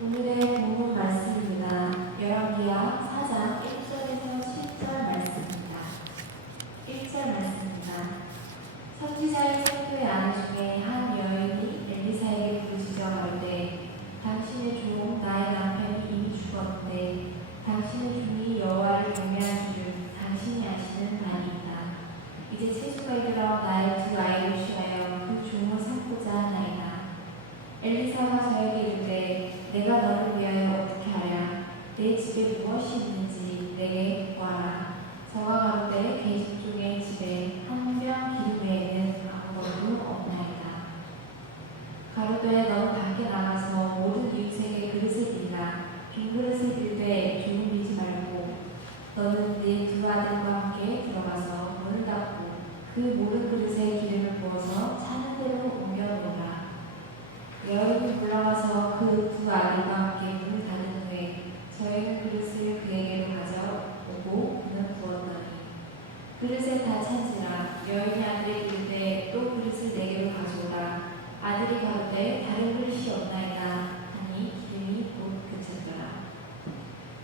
오늘의 본문 말씀입니다. 열왕기하 4장 1절에서 10절 말씀입니다. 1절 말씀입니다. 선지자의 생도의 아내 중에 한 여인이 엘리사에게 부르짖어 가로되 당신의 종 나의 남편이 이미 죽었는데 당신의 종이 여호와를 경외한 줄 당신이 아시는 바니이다. 이제 체수가 이르러 나의 두 아이를 취하여 그 종을 삼고자 하나이다. 엘리사가 저에게 이르되 내가 너를 위하여 어떻게 하랴? 내 집에 무엇이 있는지 내게 구하라. 저가 가로되 계집 중의 집에 한 병 기름 외에는 아무것도 없나이다. 가로되 너는 밖에 나가서 모든 이웃에게 그릇을 빌라. 빈 그릇을 빌되 종을 빌지 말고 너는 네 두 아들과 함께 들어가서 문을 닫고 그 모든 그릇에 기름을 부어서 차는 대로 옮겨놓으라. 여인이 올라가서 그 두 아들과 함께 문을 닫은 후에 저희는 그릇을 그에게로 가져오고 그는 부었더니 그릇에 다 찬지라. 여인이 아들에게 이르되 또 그릇을 내게로 가져오라. 아들이 가로되 다른 그릇이 없나이다 하니 기름이 곧 그쳤더라.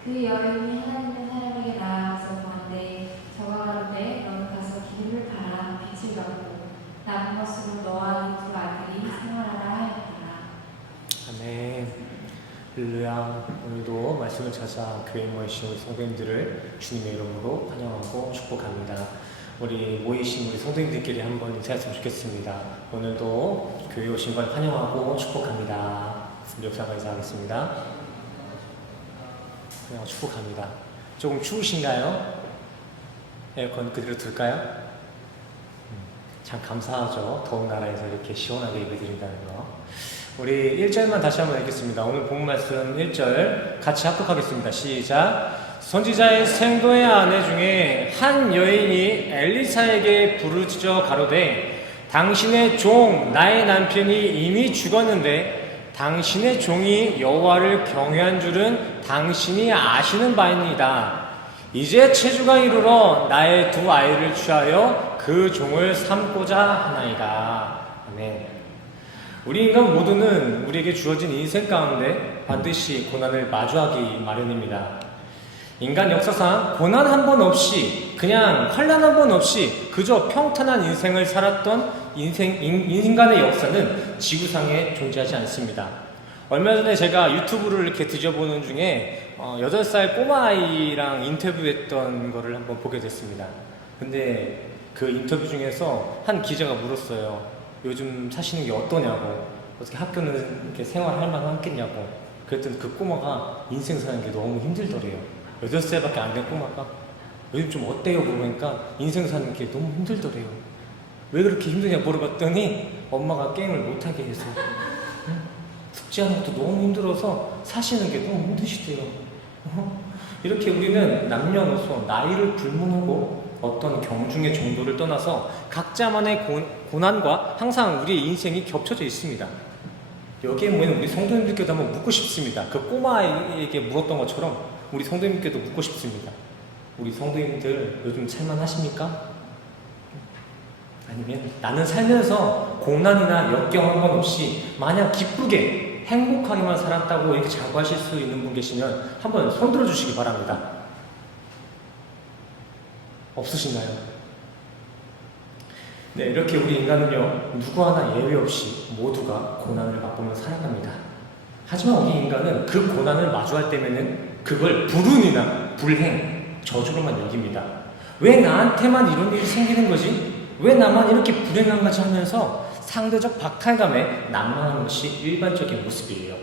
그 여인이 하나님의 사람에게 나아가서 보는데 저가 가로되 너는 가서 기름을 팔아 빛을 받고 남은 것으로 너와 네 두 아들이 생활하라 하였더라. 아멘. 할렐루야. 오늘도 말씀을 찾아 교회에 모이신 우리 성도님들을 주님의 이름으로 환영하고 축복합니다. 우리 모이신 우리 성도님들끼리 한번 인사했으면 좋겠습니다. 오늘도 교회에 오신 걸 환영하고 축복합니다. 우리 역사가 인사하겠습니다. 축복합니다. 조금 추우신가요? 에어컨 그대로 둘까요? 참 감사하죠. 더운 나라에서 이렇게 시원하게 예배드린다는 거. 우리 1절만 다시 한번 읽겠습니다. 오늘 본 말씀 1절 같이 합독하겠습니다. 시작. 선지자의 생도의 아내 중에 한 여인이 엘리사에게 부르짖어 가로되 당신의 종 나의 남편이 이미 죽었는데 당신의 종이 여호와를 경외한 줄은 당신이 아시는 바입니다. 이제 체주가 이르러 나의 두 아이를 취하여 그 종을 삼고자 하나이다. 아멘. 우리 인간 모두는 우리에게 주어진 인생 가운데 반드시 고난을 마주하기 마련입니다. 인간 역사상 고난 한 번 없이, 그냥 환난 한 번 없이 그저 평탄한 인생을 살았던 인간의 역사는 지구상에 존재하지 않습니다. 얼마 전에 제가 유튜브를 이렇게 뒤져보는 중에 8살 꼬마아이랑 인터뷰했던 거를 한번 보게 됐습니다. 근데 그 인터뷰 중에서 한 기자가 물었어요. 요즘 사시는 게 어떠냐고, 어떻게 학교는 이렇게 생활할 만하겠냐고. 그랬더니 그 꼬마가 인생 사는 게 너무 힘들더래요. 8살밖에 안 된 꼬마가 요즘 좀 어때요? 물어보니까 인생 사는 게 너무 힘들더래요. 왜 그렇게 힘드냐 물어봤더니 엄마가 게임을 못하게 해서, 숙제하는 것도 너무 힘들어서 사시는 게 너무 힘드시대요. 이렇게 우리는 남녀노소 나이를 불문하고 어떤 경중의 정도를 떠나서 각자만의 고난과 항상 우리의 인생이 겹쳐져 있습니다. 여기에 모이는 우리 성도님들께도 한번 묻고 싶습니다. 그 꼬마에게 물었던 것처럼 우리 성도님께도 묻고 싶습니다. 우리 성도님들 요즘 살만하십니까? 아니면 나는 살면서 고난이나 역경 한 번 없이 마냥 기쁘게 행복하게만 살았다고 이렇게 자부하실 수 있는 분 계시면 한번 손 들어주시기 바랍니다. 없으신가요? 네, 이렇게 우리 인간은요, 누구 하나 예외 없이 모두가 고난을 맛보며 살아갑니다. 하지만 우리 인간은 그 고난을 마주할 때면은 그걸 불운이나 불행, 저주로만 여깁니다. 왜 나한테만 이런 일이 생기는 거지? 왜 나만 이렇게 불행한 거지 하면서 상대적 박탈감에 난만한 것이 일반적인 모습이에요.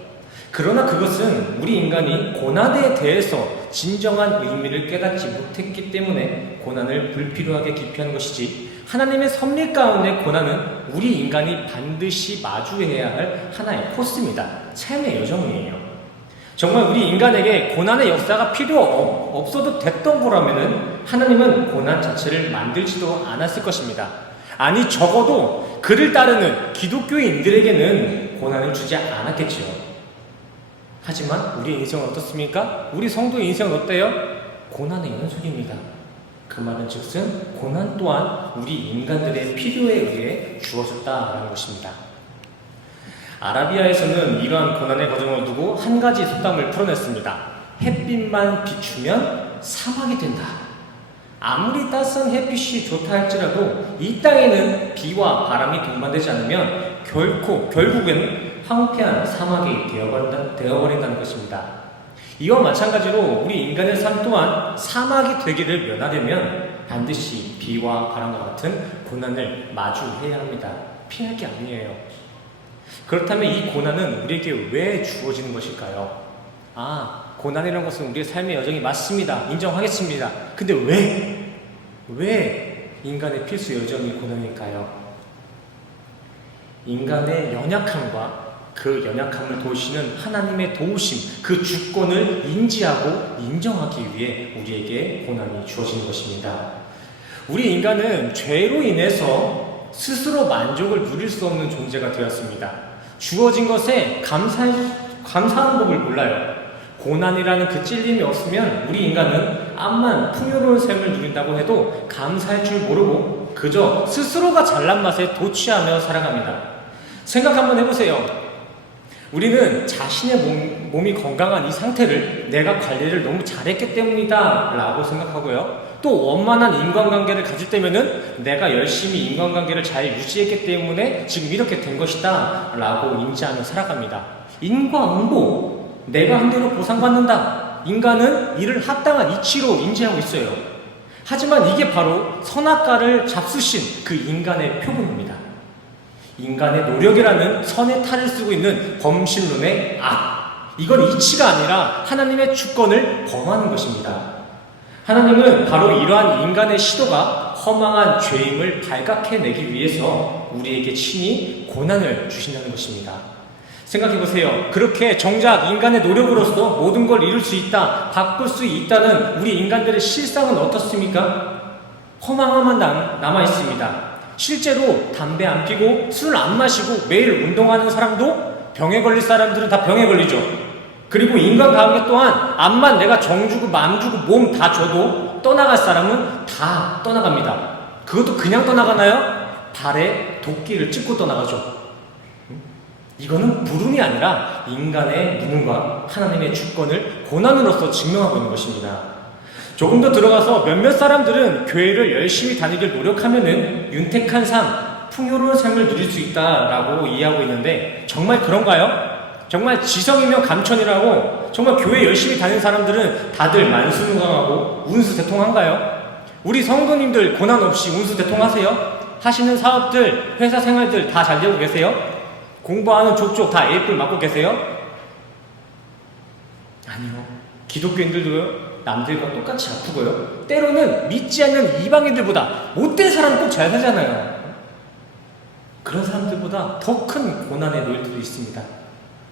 그러나 그것은 우리 인간이 고난에 대해서 진정한 의미를 깨닫지 못했기 때문에 고난을 불필요하게 기피하는 것이지, 하나님의 섭리 가운데 고난은 우리 인간이 반드시 마주해야 할 하나의 코스입니다. 삶의 여정이에요. 정말 우리 인간에게 고난의 역사가 필요 없어도 됐던 거라면은 하나님은 고난 자체를 만들지도 않았을 것입니다. 아니, 적어도 그를 따르는 기독교인들에게는 고난을 주지 않았겠지요. 하지만 우리 인생은 어떻습니까? 우리 성도의 인생은 어때요? 고난의 연속입니다. 그 말은 즉슨 고난 또한 우리 인간들의 필요에 의해 주어졌다라는 것입니다. 아라비아에서는 이러한 고난의 과정을 두고 한 가지 속담을 풀어냈습니다. 햇빛만 비추면 사막이 된다. 아무리 따스한 햇빛이 좋다 할지라도 이 땅에는 비와 바람이 동반되지 않으면 결국엔 황폐한 사막이 되어버린다는 것입니다. 이와 마찬가지로 우리 인간의 삶 또한 사막이 되기를 면하려면 반드시 비와 바람과 같은 고난을 마주해야 합니다. 피할 게 아니에요. 그렇다면 이 고난은 우리에게 왜 주어지는 것일까요? 고난이라는 것은 우리의 삶의 여정이 맞습니다. 인정하겠습니다. 근데 왜 인간의 필수 여정이 고난일까요? 인간의 연약함과 그 연약함을 도우시는 하나님의 도우심, 그 주권을 인지하고 인정하기 위해 우리에게 고난이 주어지는 것입니다. 우리 인간은 죄로 인해서 스스로 만족을 누릴 수 없는 존재가 되었습니다. 주어진 것에 감사하는 법을 몰라요. 고난이라는 그 찔림이 없으면 우리 인간은 암만 풍요로운 삶을 누린다고 해도 감사할 줄 모르고 그저 스스로가 잘난 맛에 도취하며 살아갑니다. 생각 한번 해보세요. 우리는 자신의 몸이 건강한 이 상태를 내가 관리를 너무 잘했기 때문이다 라고 생각하고요. 또 원만한 인간관계를 가질 때면은 내가 열심히 인간관계를 잘 유지했기 때문에 지금 이렇게 된 것이다 라고 인지하며 살아갑니다. 인과응보, 내가 한 대로 보상받는다. 인간은 이를 합당한 이치로 인지하고 있어요. 하지만 이게 바로 선악과를 잡수신 그 인간의 표본입니다. 인간의 노력이라는 선의 탈을 쓰고 있는 범신론의 악. 이건 이치가 아니라 하나님의 주권을 범하는 것입니다. 하나님은 바로 이러한 인간의 시도가 허망한 죄임을 발각해내기 위해서 우리에게 친히 고난을 주신다는 것입니다. 생각해보세요. 그렇게 정작 인간의 노력으로서 모든 걸 이룰 수 있다, 바꿀 수 있다는 우리 인간들의 실상은 어떻습니까? 허망함만 남아있습니다. 실제로 담배 안 피고 술 안 마시고 매일 운동하는 사람도 병에 걸릴 사람들은 다 병에 걸리죠. 그리고 인간관계 또한 암만 내가 정 주고 맘 주고 몸 다 줘도 떠나갈 사람은 다 떠나갑니다. 그것도 그냥 떠나가나요? 발에 도끼를 찍고 떠나가죠. 이거는 불운이 아니라 인간의 무능과 하나님의 주권을 고난으로서 증명하고 있는 것입니다. 조금 더 들어가서 몇몇 사람들은 교회를 열심히 다니길 노력하면은 윤택한 삶, 풍요로운 삶을 누릴 수 있다라고 이해하고 있는데 정말 그런가요? 정말 지성이며 감천이라고 정말 교회 열심히 다니는 사람들은 다들 만수무강하고 운수대통한가요? 우리 성도님들 고난 없이 운수대통하세요? 하시는 사업들, 회사 생활들 다 잘 되고 계세요? 공부하는 족족 다 A뿔 맞고 계세요? 아니요. 기독교인들도요. 남들과 똑같이 아프고요. 때로는 믿지 않는 이방인들보다 못된 사람 꼭 잘 살잖아요. 그런 사람들보다 더 큰 고난에 놓일 때도 있습니다.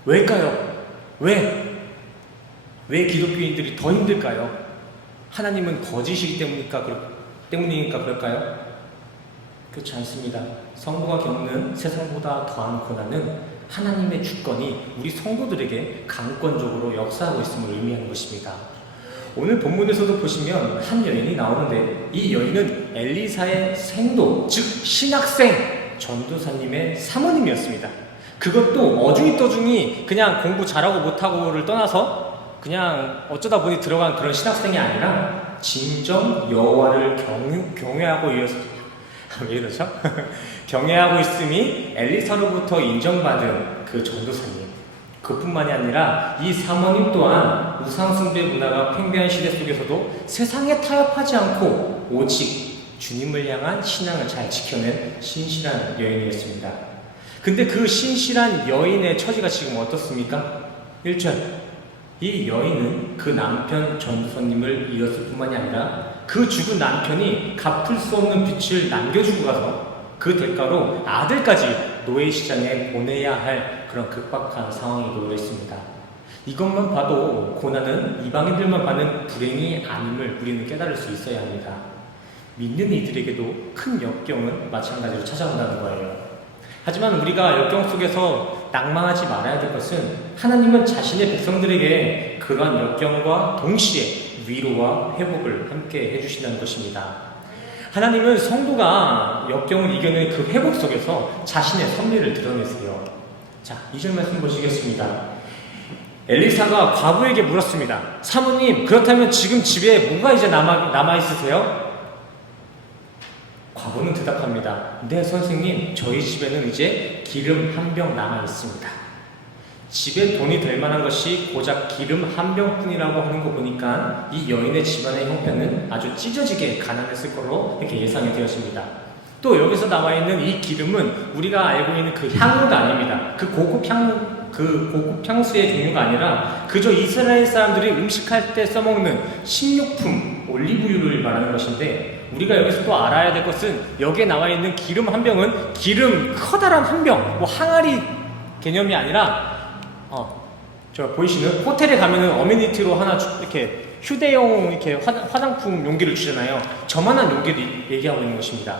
왜일까요? 왜 기독교인들이 더 힘들까요? 하나님은 거짓이기 때문이니까 그럴까요? 그렇지 않습니다. 성도가 겪는 세상보다 더한 고난은 하나님의 주권이 우리 성도들에게 강권적으로 역사하고 있음을 의미하는 것입니다. 오늘 본문에서도 보시면 한 여인이 나오는데 이 여인은 엘리사의 생도, 즉 신학생 전도사님의 사모님이었습니다. 그것도 어중이 그냥 공부 잘하고 못하고를 떠나서 그냥 어쩌다 보니 들어간 그런 신학생이 아니라 진정 여호와를 경외하고 왜 이러죠? 경외하고 있음이 엘리사로부터 인정받은 그 전도사님. 그뿐만이 아니라 이 사모님 또한 우상숭배 문화가 팽배한 시대 속에서도 세상에 타협하지 않고 오직 주님을 향한 신앙을 잘 지켜낸 신실한 여인이었습니다. 근데 그 신실한 여인의 처지가 지금 어떻습니까? 1절, 이 여인은 그 남편 전도사님을 잃었을 뿐만이 아니라 그 죽은 남편이 갚을 수 없는 빚을 남겨주고 가서 그 대가로 아들까지 노예시장에 보내야 할 그런 급박한 상황이 놓여 있습니다. 이것만 봐도 고난은 이방인들만 받는 불행이 아님을 우리는 깨달을 수 있어야 합니다. 믿는 이들에게도 큰 역경은 마찬가지로 찾아온다는 거예요. 하지만 우리가 역경 속에서 낭망하지 말아야 될 것은 하나님은 자신의 백성들에게 그러한 역경과 동시에 위로와 회복을 함께 해주신다는 것입니다. 하나님은 성도가 역경을 이겨낸 그 회복 속에서 자신의 섭리를 드러내세요. 자, 2절 말씀 보시겠습니다. 엘리사가 과부에게 물었습니다. 사모님, 그렇다면 지금 집에 뭐가 이제 남아있으세요? 과부는 대답합니다. 네, 선생님, 저희 집에는 이제 기름 한 병 남아있습니다. 집에 돈이 될 만한 것이 고작 기름 한 병뿐이라고 하는 거 보니까 이 여인의 집안의 형편은 아주 찢어지게 가난했을 거로 이렇게 예상이 되어집니다. 또 여기서 나와 있는 이 기름은 우리가 알고 있는 그 향유가 아닙니다. 그 고급 향수의 종류가 아니라 그저 이스라엘 사람들이 음식할 때 써먹는 식료품 올리브유를 말하는 것인데, 우리가 여기서 또 알아야 될 것은 여기에 나와 있는 기름 한 병은 기름 커다란 한 병, 뭐 항아리 개념이 아니라 저 보이시는 호텔에 가면은 어메니티로 하나 이렇게 휴대용 이렇게 화장품 용기를 주잖아요. 저만한 용기를 얘기하고 있는 것입니다.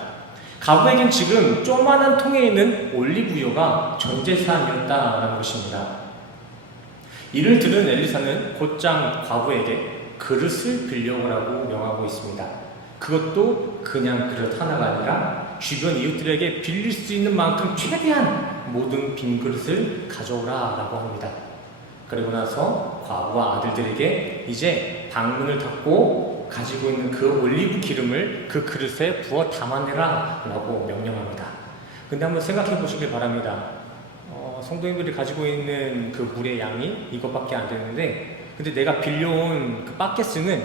과부에겐 지금 조만한 통에 있는 올리브유가 전 재산이었다라는 것입니다. 이를 들은 엘리사는 곧장 과부에게 그릇을 빌려오라고 명하고 있습니다. 그것도 그냥 그릇 하나가 아니라 주변 이웃들에게 빌릴 수 있는 만큼 최대한 모든 빈 그릇을 가져오라라고 합니다. 그리고 나서 과부와 아들들에게 이제 방문을 닫고 가지고 있는 그 올리브 기름을 그 그릇에 부어 담아내라 라고 명령합니다. 근데 한번 생각해 보시길 바랍니다. 성도님들이 가지고 있는 그 물의 양이 이것밖에 안 되는데, 근데 내가 빌려온 그 바켓스는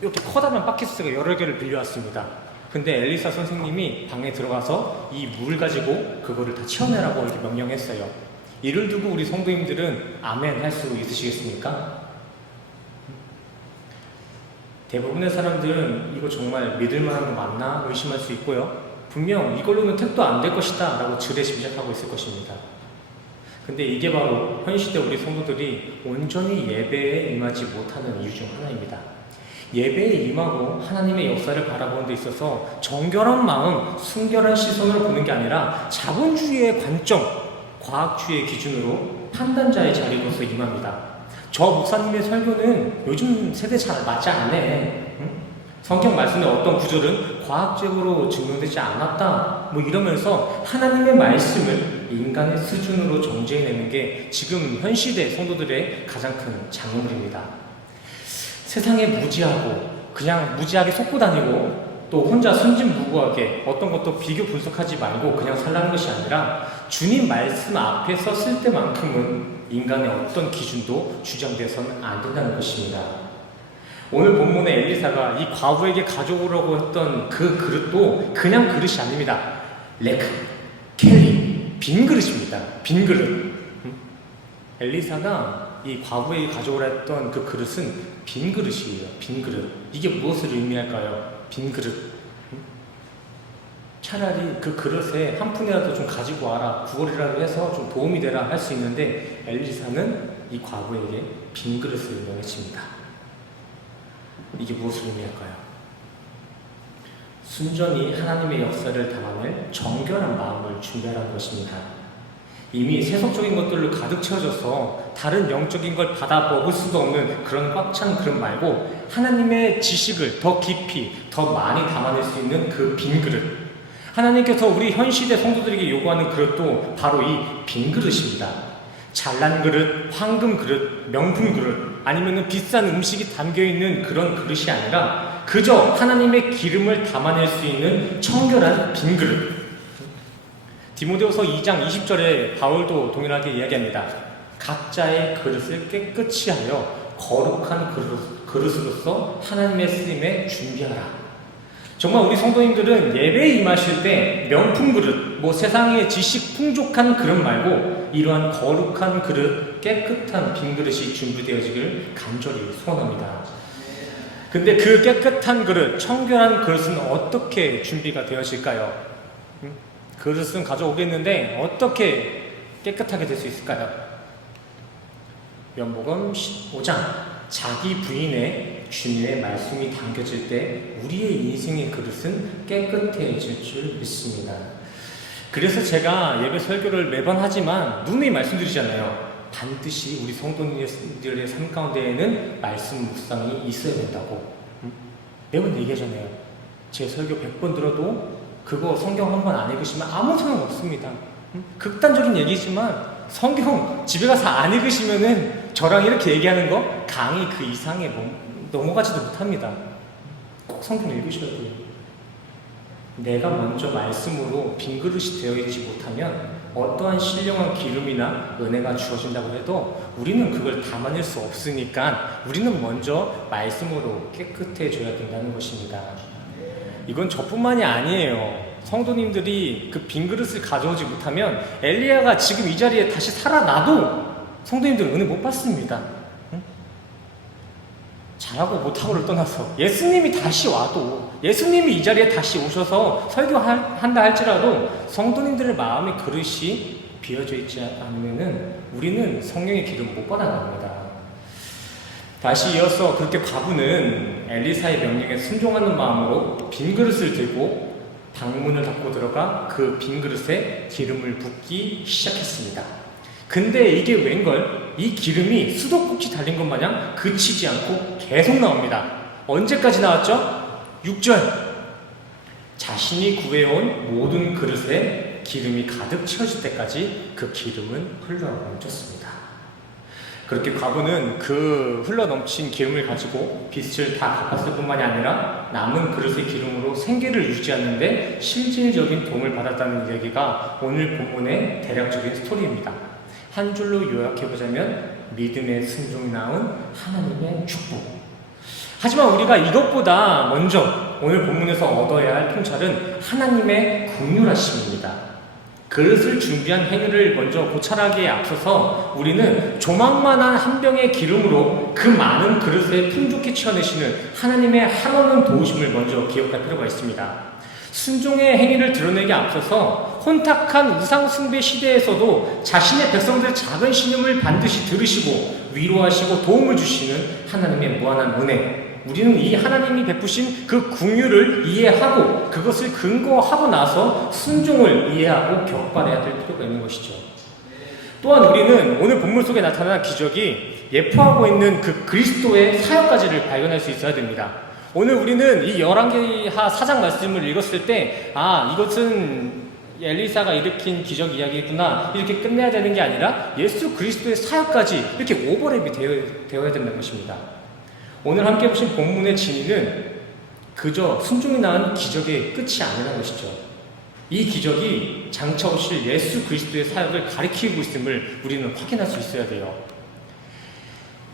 이렇게 커다란 바켓스가 여러 개를 빌려왔습니다. 근데 엘리사 선생님이 방에 들어가서 이 물 가지고 그거를 다 채워내라고 이렇게 명령했어요. 이를 두고 우리 성도님들은 아멘 할 수 있으시겠습니까? 대부분의 사람들은 이거 정말 믿을 만한 거 맞나 의심할 수 있고요. 분명 이걸로는 택도 안 될 것이다 라고 지레 짐작하고 있을 것입니다. 근데 이게 바로 현 시대 우리 성도들이 온전히 예배에 임하지 못하는 이유 중 하나입니다. 예배에 임하고 하나님의 역사를 바라보는 데 있어서 정결한 마음, 순결한 시선으로 보는 게 아니라 자본주의의 관점, 과학주의의 기준으로 판단자의 자리로서 임합니다. 저 목사님의 설교는 요즘 세대 잘 맞지 않네. 응? 성경 말씀의 어떤 구절은 과학적으로 증명되지 않았다. 뭐 이러면서 하나님의 말씀을 인간의 수준으로 정죄해내는 게 지금 현 시대 성도들의 가장 큰 장애물입니다. 세상에 무지하고 그냥 무지하게 속고 다니고 또 혼자 순진무구하게 어떤 것도 비교 분석하지 말고 그냥 살라는 것이 아니라 주님 말씀 앞에 섰을 때만큼은 인간의 어떤 기준도 주장돼서는 안 된다는 것입니다. 오늘 본문의 엘리사가 이 과부에게 가져오라고 했던 그 그릇도 그냥 그릇이 아닙니다. 레크, 켈리, 빈 그릇입니다. 빈 그릇. 엘리사가 이 과부에게 가져오라 했던 그 그릇은 빈 그릇이에요. 빈 그릇. 이게 무엇을 의미할까요? 빈 그릇. 차라리 그 그릇에 한 푼이라도 좀 가지고 와라, 구걸이라도 해서 좀 도움이 되라 할 수 있는데, 엘리사는 이 과부에게 빈 그릇을 명해칩니다. 이게 무엇을 의미할까요? 순전히 하나님의 역사를 담아낼 정결한 마음을 준비하라는 것입니다. 이미 세속적인 것들로 가득 채워져서 다른 영적인 걸 받아 먹을 수도 없는 그런 꽉 찬 그릇 말고 하나님의 지식을 더 깊이, 더 많이 담아낼 수 있는 그 빈 그릇, 하나님께서 우리 현 시대 성도들에게 요구하는 그릇도 바로 이 빈 그릇입니다. 잘난 그릇, 황금 그릇, 명품 그릇, 아니면 비싼 음식이 담겨있는 그런 그릇이 아니라 그저 하나님의 기름을 담아낼 수 있는 청결한 빈 그릇. 디모데후서 2장 20절에 바울도 동일하게 이야기합니다. 각자의 그릇을 깨끗이 하여 거룩한 그릇으로서 하나님의 쓰임에 준비하라. 정말 우리 성도님들은 예배에 임하실 때 명품 그릇, 세상의 지식 풍족한 그릇 말고 이러한 거룩한 그릇, 깨끗한 빈 그릇이 준비되어지길 간절히 소원합니다. 근데 그 깨끗한 그릇, 청결한 그릇은 어떻게 준비가 되어질까요? 그릇은 가져오겠는데 어떻게 깨끗하게 될 수 있을까요? 요한복음 15장, 자기 부인의 주님의 말씀이 담겨질 때 우리의 인생의 그릇은 깨끗해질 줄 믿습니다. 그래서 제가 예배 설교를 매번 하지만 누누이 말씀드리잖아요. 반드시 우리 성도님들의 삶 가운데에는 말씀 묵상이 있어야 된다고 매번 얘기하잖아요. 제 설교 100번 들어도 그거 성경 한 번 안 읽으시면 아무 소용 없습니다. 극단적인 얘기지만 성경 집에 가서 안 읽으시면은 저랑 이렇게 얘기하는 거 강의 그 이상에 넘어가지도 못합니다. 꼭 성경 읽으셔야 돼요. 내가 먼저 말씀으로 빈 그릇이 되어 있지 못하면 어떠한 신령한 기름이나 은혜가 주어진다고 해도 우리는 그걸 담아낼 수 없으니까 우리는 먼저 말씀으로 깨끗해져야 된다는 것입니다. 이건 저뿐만이 아니에요. 성도님들이 그 빈 그릇을 가져오지 못하면 엘리야가 지금 이 자리에 다시 살아나도 성도님들은 은혜 못 받습니다. 응? 잘하고 못하고를 떠나서 예수님이 다시 와도, 예수님이 이 자리에 다시 오셔서 설교한다 할지라도 성도님들의 마음의 그릇이 비어져 있지 않으면 우리는 성령의 기름 못 받아갑니다. 다시 이어서 그렇게 과부는 엘리사의 명령에 순종하는 마음으로 빈 그릇을 들고 방문을 닫고 들어가 그 빈 그릇에 기름을 붓기 시작했습니다. 근데 이게 웬걸? 이 기름이 수도꼭지 달린 것 마냥 그치지 않고 계속 나옵니다. 언제까지 나왔죠? 6절. 자신이 구해온 모든 그릇에 기름이 가득 채워질 때까지 그 기름은 흘러넘쳤습니다. 그렇게 과부는 그 흘러넘친 기름을 가지고 빛을 다 갚았을 뿐만이 아니라 남은 그릇의 기름으로 생계를 유지하는데 실질적인 도움을 받았다는 이야기가 오늘 본문의 대략적인 스토리입니다. 한 줄로 요약해보자면 믿음의 순종이 낳은 하나님의 축복. 하지만 우리가 이것보다 먼저 오늘 본문에서 얻어야 할 통찰은 하나님의 긍휼하심입니다. 그릇을 준비한 행위를 먼저 고찰하기에 앞서서 우리는 조망만한 한 병의 기름으로 그 많은 그릇에 풍족히 채워내시는 하나님의 한없는 도우심을 먼저 기억할 필요가 있습니다. 순종의 행위를 드러내기에 앞서서 혼탁한 우상숭배 시대에서도 자신의 백성들의 작은 신음을 반드시 들으시고 위로하시고 도움을 주시는 하나님의 무한한 은혜, 우리는 이 하나님이 베푸신 그 긍휼을 이해하고 그것을 근거하고 나서 순종을 이해하고 격발해야 될 필요가 있는 것이죠. 또한 우리는 오늘 본문 속에 나타난 기적이 예표하고 있는 그 그리스도의 사역까지를 발견할 수 있어야 됩니다. 오늘 우리는 이 열왕기하 4장 말씀을 읽었을 때 이것은 엘리사가 일으킨 기적 이야기구나 이렇게 끝내야 되는 게 아니라 예수 그리스도의 사역까지 이렇게 오버랩이 되어야 된다는 것입니다. 오늘 함께 보신 본문의 진리는 그저 순종이 낳은 기적의 끝이 아니라는 것이죠. 이 기적이 장차 오실 예수 그리스도의 사역을 가리키고 있음을 우리는 확인할 수 있어야 돼요.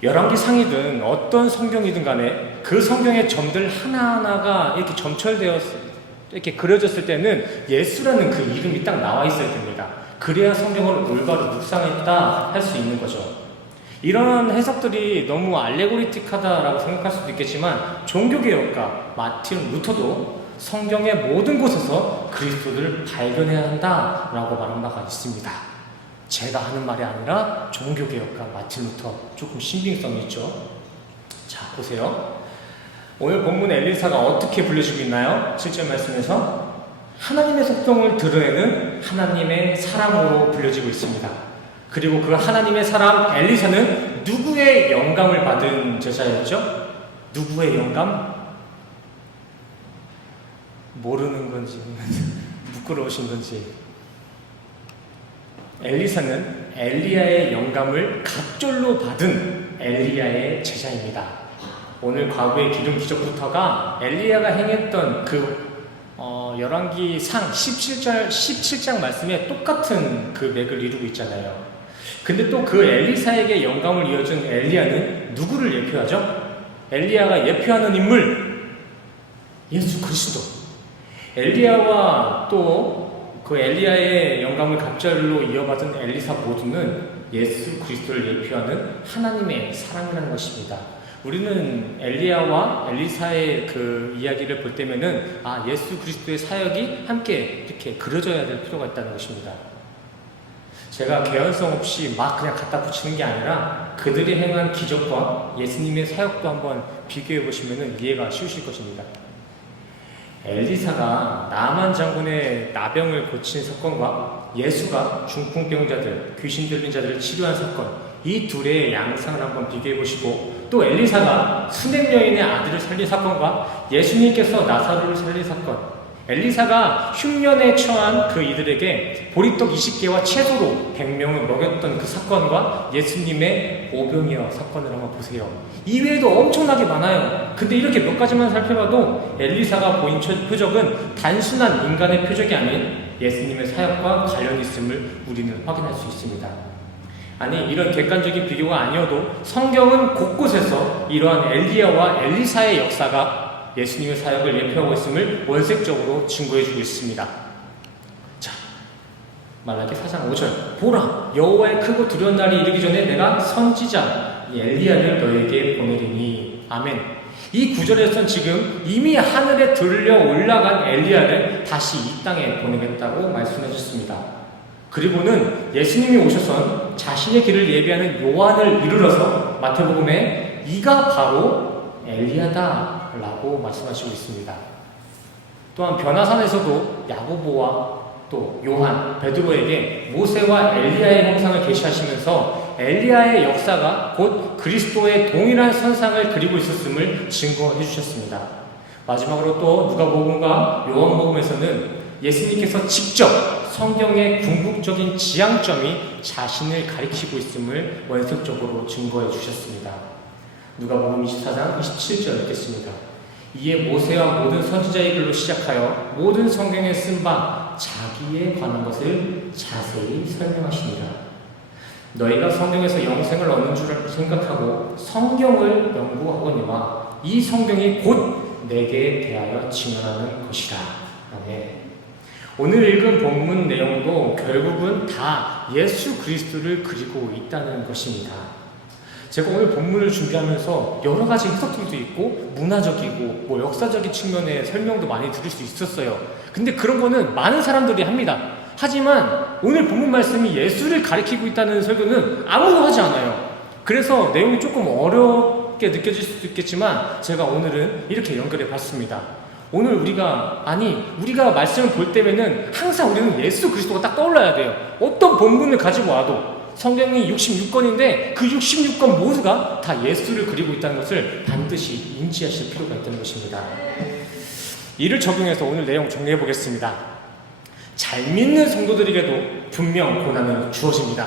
열왕기상이든 어떤 성경이든 간에 그 성경의 점들 하나하나가 이렇게 이렇게 그려졌을 때는 예수라는 그 이름이 딱 나와 있어야 됩니다. 그래야 성경을 올바로 묵상했다 할 수 있는 거죠. 이런 해석들이 너무 알레고리틱하다라고 생각할 수도 있겠지만 종교개혁가 마틴 루터도 성경의 모든 곳에서 그리스도를 발견해야 한다라고 말한 바가 있습니다. 제가 하는 말이 아니라 종교개혁가 마틴 루터, 조금 신빙성이 있죠. 자, 보세요. 오늘 본문 엘리사가 어떻게 불려지고 있나요? 7절 말씀에서 하나님의 속성을 드러내는 하나님의 사람으로 불려지고 있습니다. 그리고 그 하나님의 사람 엘리사는 누구의 영감을 받은 제자였죠? 누구의 영감? 모르는 건지 부끄러우신 건지. 엘리사는 엘리야의 영감을 각절로 받은 엘리야의 제자입니다. 오늘 과거의 기름 기적부터가 엘리야가 행했던 열왕기상 17장 말씀에 똑같은 그 맥을 이루고 있잖아요. 근데 또 그 엘리사에게 영감을 이어준 엘리야는 누구를 예표하죠? 엘리야가 예표하는 인물, 예수 그리스도. 엘리야와 또 그 엘리야의 영감을 갑절로 이어받은 엘리사 모두는 예수 그리스도를 예표하는 하나님의 사랑이라는 것입니다. 우리는 엘리야와 엘리사의 그 이야기를 볼 때면은 예수 그리스도의 사역이 함께 이렇게 그려져야 될 필요가 있다는 것입니다. 제가 개연성 없이 막 그냥 갖다 붙이는 게 아니라 그들이 행한 기적과 예수님의 사역도 한번 비교해 보시면 이해가 쉬우실 것입니다. 엘리사가 나만 장군의 나병을 고친 사건과 예수가 중풍병자들, 귀신 들린 자들을 치료한 사건, 이 둘의 양상을 한번 비교해 보시고 또 엘리사가 수냄 여인의 아들을 살린 사건과 예수님께서 나사로를 살린 사건, 엘리사가 흉년에 처한 그 이들에게 보리떡 20개와 채소로 100명을 먹였던 그 사건과 예수님의 오병이어 사건을 한번 보세요. 이외에도 엄청나게 많아요. 근데 이렇게 몇 가지만 살펴봐도 엘리사가 보인 표적은 단순한 인간의 표적이 아닌 예수님의 사역과 관련이 있음을 우리는 확인할 수 있습니다. 아니, 이런 객관적인 비교가 아니어도 성경은 곳곳에서 이러한 엘리야와 엘리사의 역사가 예수님의 사역을 예표하고 있음을 원색적으로 증거해주고 있습니다. 자, 말라기 4장 5절, 보라, 여호와의 크고 두려운 날이 이르기 전에 내가 선지자 엘리야를 너에게 보내리니. 아멘. 이 구절에선 지금 이미 하늘에 들려 올라간 엘리야를 다시 이 땅에 보내겠다고 말씀해 주셨습니다. 그리고는 예수님이 오셔선 자신의 길을 예비하는 요한을 이르러서 마태복음에 이가 바로 엘리야다 라고 말씀하시고 있습니다. 또한 변화산에서도 야고보와 또 요한, 베드로에게 모세와 엘리야의 형상을 계시하시면서 엘리야의 역사가 곧 그리스도의 동일한 선상을 그리고 있었음을 증거해 주셨습니다. 마지막으로 또 누가복음과 요한복음에서는 예수님께서 직접 성경의 궁극적인 지향점이 자신을 가리키고 있음을 원색적으로 증거해 주셨습니다. 누가복음 24장 27절 읽겠습니다. 이에 모세와 모든 선지자의 글로 시작하여 모든 성경에 쓴 바 자기에 관한 것을 자세히 설명하시니라. 너희가 성경에서 영생을 얻는 줄 생각하고 성경을 연구하거니와 이 성경이 곧 내게 대하여 증언하는 것이라. 아멘. 오늘 읽은 본문 내용도 결국은 다 예수 그리스도를 그리고 있다는 것입니다. 제가 오늘 본문을 준비하면서 여러 가지 해석들도 있고 문화적이고 역사적인 측면의 설명도 많이 들을 수 있었어요. 근데 그런 거는 많은 사람들이 합니다. 하지만 오늘 본문 말씀이 예수를 가리키고 있다는 설교는 아무도 하지 않아요. 그래서 내용이 조금 어렵게 느껴질 수도 있겠지만 제가 오늘은 이렇게 연결해 봤습니다. 오늘 우리가 말씀을 볼 때면은 항상 우리는 예수 그리스도가 딱 떠올라야 돼요. 어떤 본문을 가지고 와도 성경이 66권인데 그 66권 모두가 다 예수를 그리고 있다는 것을 반드시 인지하실 필요가 있다는 것입니다. 이를 적용해서 오늘 내용 정리해 보겠습니다. 잘 믿는 성도들에게도 분명 고난은 주어집니다.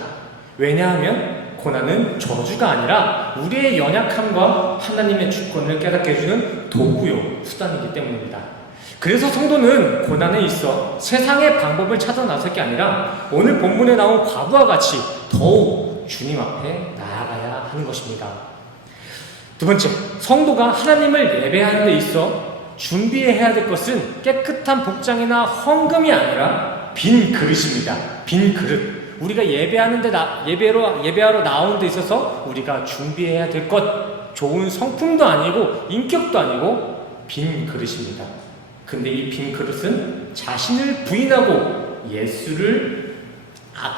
왜냐하면 고난은 저주가 아니라 우리의 연약함과 하나님의 주권을 깨닫게 해주는 도구요, 수단이기 때문입니다. 그래서 성도는 고난에 있어 세상의 방법을 찾아 나설 게 아니라 오늘 본문에 나온 과부와 같이 더욱 주님 앞에 나아가야 하는 것입니다. 두 번째, 성도가 하나님을 예배하는 데 있어 준비해야 될 것은 깨끗한 복장이나 헌금이 아니라 빈 그릇입니다. 빈 그릇. 우리가 예배하러 나오는 데 있어서 우리가 준비해야 될 것, 좋은 성품도 아니고 인격도 아니고 빈 그릇입니다. 근데 이 빈 그릇은 자신을 부인하고 예수를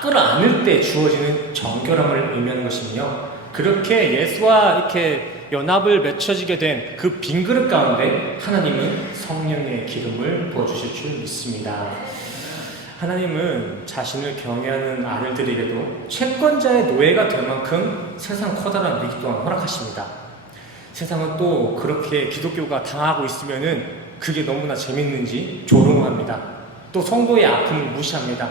끌어안을 때 주어지는 정결함을 의미하는 것이며, 그렇게 예수와 이렇게 연합을 맺혀지게 된 그 빈 그릇 가운데 하나님은 성령의 기름을 부어주실 줄 믿습니다. 하나님은 자신을 경외하는 아들들에게도 채권자의 노예가 될 만큼 세상 커다란 위기 또한 허락하십니다. 세상은 또 그렇게 기독교가 당하고 있으면은 그게 너무나 재밌는지 조롱합니다. 또 성도의 아픔을 무시합니다.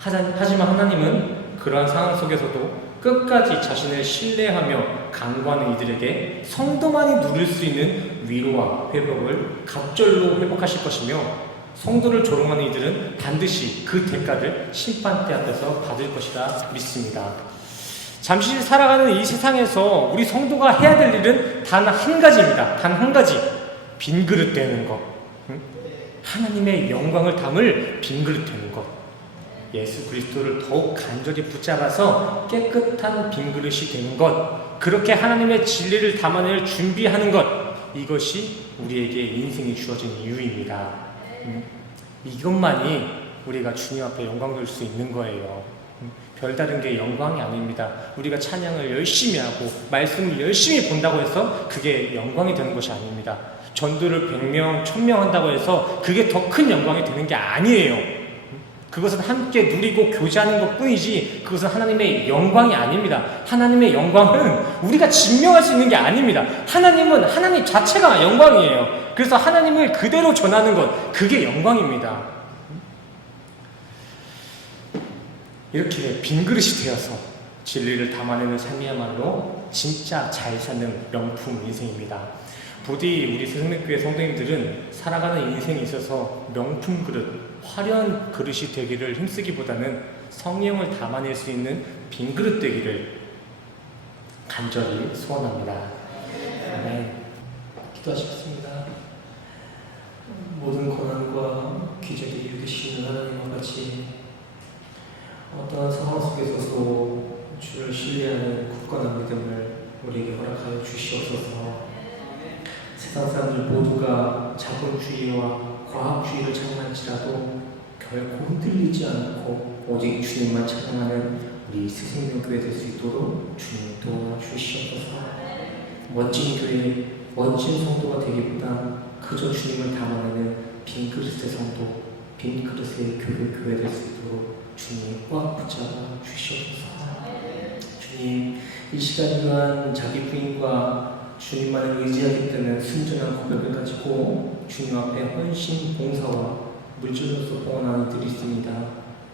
하지만 하나님은 그러한 상황 속에서도 끝까지 자신을 신뢰하며 간구하는 이들에게 성도만이 누릴 수 있는 위로와 회복을 갑절로 회복하실 것이며, 성도를 조롱하는 이들은 반드시 그 대가를 심판대 앞에서 받을 것이라 믿습니다. 잠시 살아가는 이 세상에서 우리 성도가 해야 될 일은 단 한 가지입니다. 단 한 가지. 빈 그릇 되는 것. 하나님의 영광을 담을 빈 그릇 되는 것. 예수 그리스도를 더욱 간절히 붙잡아서 깨끗한 빈 그릇이 되는 것. 그렇게 하나님의 진리를 담아낼 준비하는 것. 이것이 우리에게 인생이 주어진 이유입니다. 이것만이 우리가 주님 앞에 영광 돌 수 있는 거예요. 별다른 게 영광이 아닙니다. 우리가 찬양을 열심히 하고 말씀을 열심히 본다고 해서 그게 영광이 되는 것이 아닙니다. 전도를 100명, 1000명 한다고 해서 그게 더 큰 영광이 되는 게 아니에요. 그것은 함께 누리고 교제하는 것 뿐이지 그것은 하나님의 영광이 아닙니다. 하나님의 영광은 우리가 증명할 수 있는 게 아닙니다. 하나님은 하나님 자체가 영광이에요. 그래서 하나님을 그대로 전하는 것, 그게 영광입니다. 이렇게 빈 그릇이 되어서 진리를 담아내는 삶이야말로 진짜 잘 사는 명품 인생입니다. 부디 우리 새생명교회 성도님들은 살아가는 인생에 있어서 명품 그릇, 화려한 그릇이 되기를 힘쓰기보다는 성령을 담아낼 수 있는 빈 그릇 되기를 간절히 소원합니다. 아멘. 기도하시겠습니다. 모든 고난과 기적이 일으키시는 하나님과 같이 어떠한 상황 속에서도 주를 신뢰하는 굳건한 믿음을 우리에게 허락하여 주시옵소서. 세상 사람들 모두가 자본주의와 과학주의를 찬양할지라도 결코 흔들리지 않고 오직 주님만 찬양하는 우리 새생명교회 될 수 있도록 주님 도와주시옵소서. 멋진 교회, 멋진 성도가 되기보다 그저 주님을 담아내는 빈 그릇의 성도, 빈 그릇의 교회 될 수 있도록 주님 꽉 붙잡아 주시옵소서. 주님, 이 시간 이러한 자기 부인과 주님만을 의지하기 때문에 순전한 고백을 가지고 주님 앞에 헌신 봉사와 물질로서 봉헌하는 이들이 있습니다.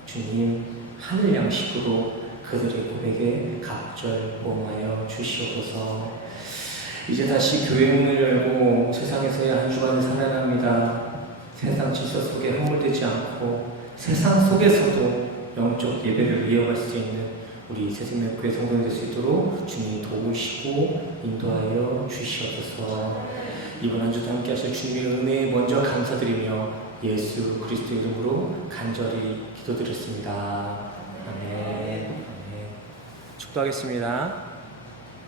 주님, 하늘 양식으로 그들의 고백에 갑절 봉하여 주시옵소서. 이제 다시 교회 문을 열고 세상에서의 한 주간을 살아갑니다. 세상 질서 속에 허물되지 않고 세상 속에서도 영적 예배를 이어갈 수 있는 우리 새생명교회 성도님 될 수 있도록 주님 도우시고 인도하여 주시옵소서. 이번 한 주도 함께 하실 주님의 은혜에 먼저 감사드리며 예수 그리스도 이름으로 간절히 기도드렸습니다. 아멘. 축도하겠습니다.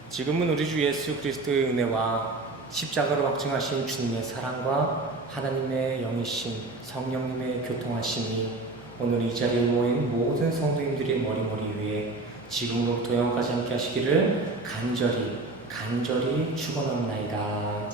지금은 우리 주 예수 그리스도의 은혜와 십자가로 확증하신 주님의 사랑과 하나님의 영이신 성령님의 교통하심이 오늘 이 자리에 모인 모든 성도님들의 머리 위에 지금으로부터 영원까지 함께 하시기를 간절히 축원합니다.